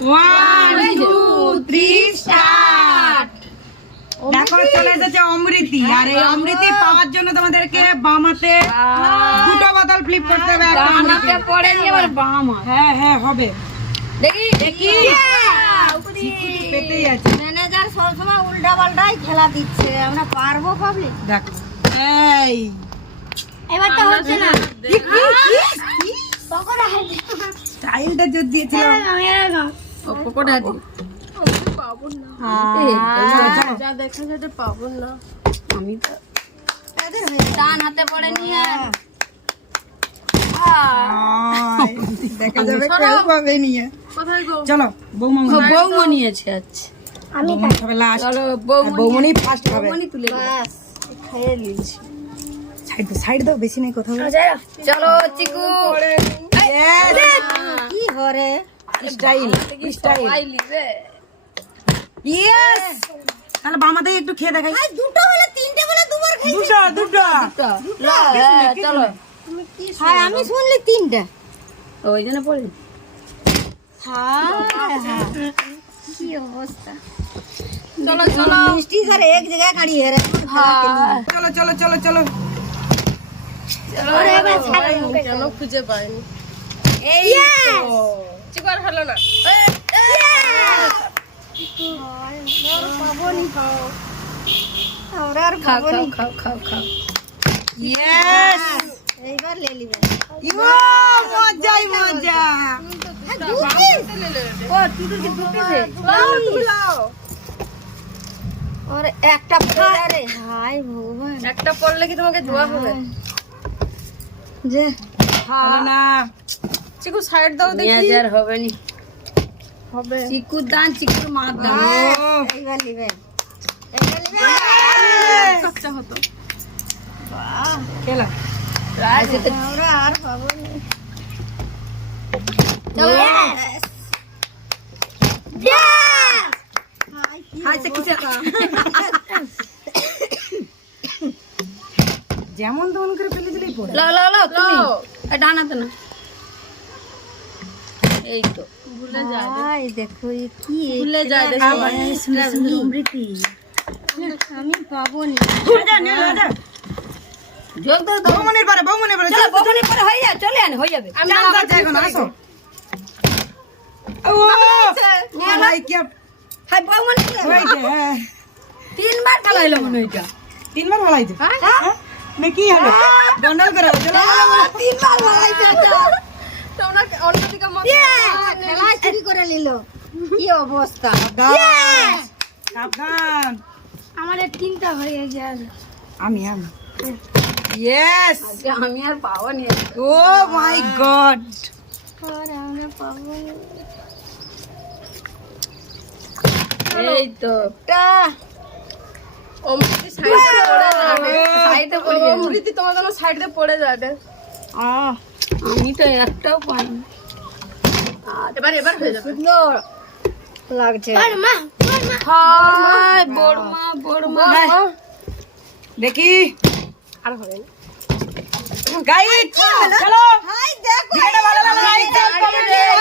1 2 3 start. দেখো চলে এসেছে অমৃতি, আর এই অমৃতি পাওয়ার জন্য তোমাদেরকে বাম হাতে দুটো বোতল ফ্লিপ করতে হবে। একটা হাতে পড়ে নিয়ে আবার বাম হাত। হ্যাঁ হ্যাঁ হবে। দেখি দেখি পেতেই আছে। ম্যানেজার সবসময় উল্টা পাল্টাই খেলা দিচ্ছে, আমরা পারবো পাবলিক। দেখো এই এবার তো হচ্ছে না। স্টাইলটা জোর দিয়েছিলাম। ও পকোড়া দি যা দেখা যেতে পাবো না। আমি তো ডান হাতে পড়ে নিয়ে দেখা যাবে কেউ পাবে নিয়ে। চলো বৌমা নিয়েছে। আচ্ছা আমি খাবে লাস্ট। চলো বৌমনি ফার্স্ট খাবে। তুলে বাস খেয়ে নিয়েছি। সাইড দাও, বেশি নেই কথা বলো। চলো চিকু। কি হরে স্টাইল ইয়েস। তাহলে বামাতে একটু খেয়ে দেখাই। দুটো হলে তিনটে বলে দুবার খাইছি। দুটো চলো হ্যাঁ আমি শুনলি তিনটা ওই জন্য পড়ে। কি অবস্থা। চলো চলো মিষ্টি স্যার এক জায়গায় খাড়ি है रे। চলো চলো চলো চলো চলো খুঁজে পাইনি। এই তো চিকার হলো না। খাও। ইয়েস। এইবার লে লিবে। মজাই মজা। ও তুই তো দুপিসে লাও। और একটা পড়ে রে। হাই ভগবান, একটা পড়লে কি তোমাকে ধোয়া হবে? যে হলো না। চিকু সাইড দাও দেখি। নিয়াজার হবে নি। হবে চিকু দান, চিকুর মা দান। এইবার লিবে। সচ্চা হতো। বাহ খেলা। আমরা আর পাবো না। যেমন তেমন করে ফেলে দিলেই পড়ে। লাও তুমি ডানাতে না। এই তো ভুলে যায়। ভাই দেখো এই কি ভুলে যায়। অমৃতি আমি পাবো না। জল দাও। বৌমনির পরে চলো বমনি পরে হয়ে যাবে। চলে আন হয়ে যাবে। আমি না যাই এখন আসো। ও ভাই কি হাই বমনি হইছে। তিনবার খেলাইলো মনে হইটা। তিনবার ভালাইছে। হ্যাঁ নে কি হলো? ডন্ডল করে চলো। তিনবার খেলাইছে। তোমরা অন্যদিকে মত খেলা চুরি করে নিল। কি অবস্থা। সাবধান। আমাদের তিনটা হয়ে গেছে। আমি ইয়েস। আমি আর পাবো না। ও মাই গড। আর আমরা পাবো না। এই তো অমৃতি সাইডে পড়ে যাবে। সাইডে পড়ে অমৃতি তোমার জন্য সাইডে পড়ে যাবে। আমি তো একটাও পাইনি। এবার হয়ে যাবে। লাগছে। হাই বড়মা দেখি আর হবে না। গাইস চলো। হাই দেখো ভিডিওটা ভালো লাগলে লাইক দাও, কমেন্ট করো।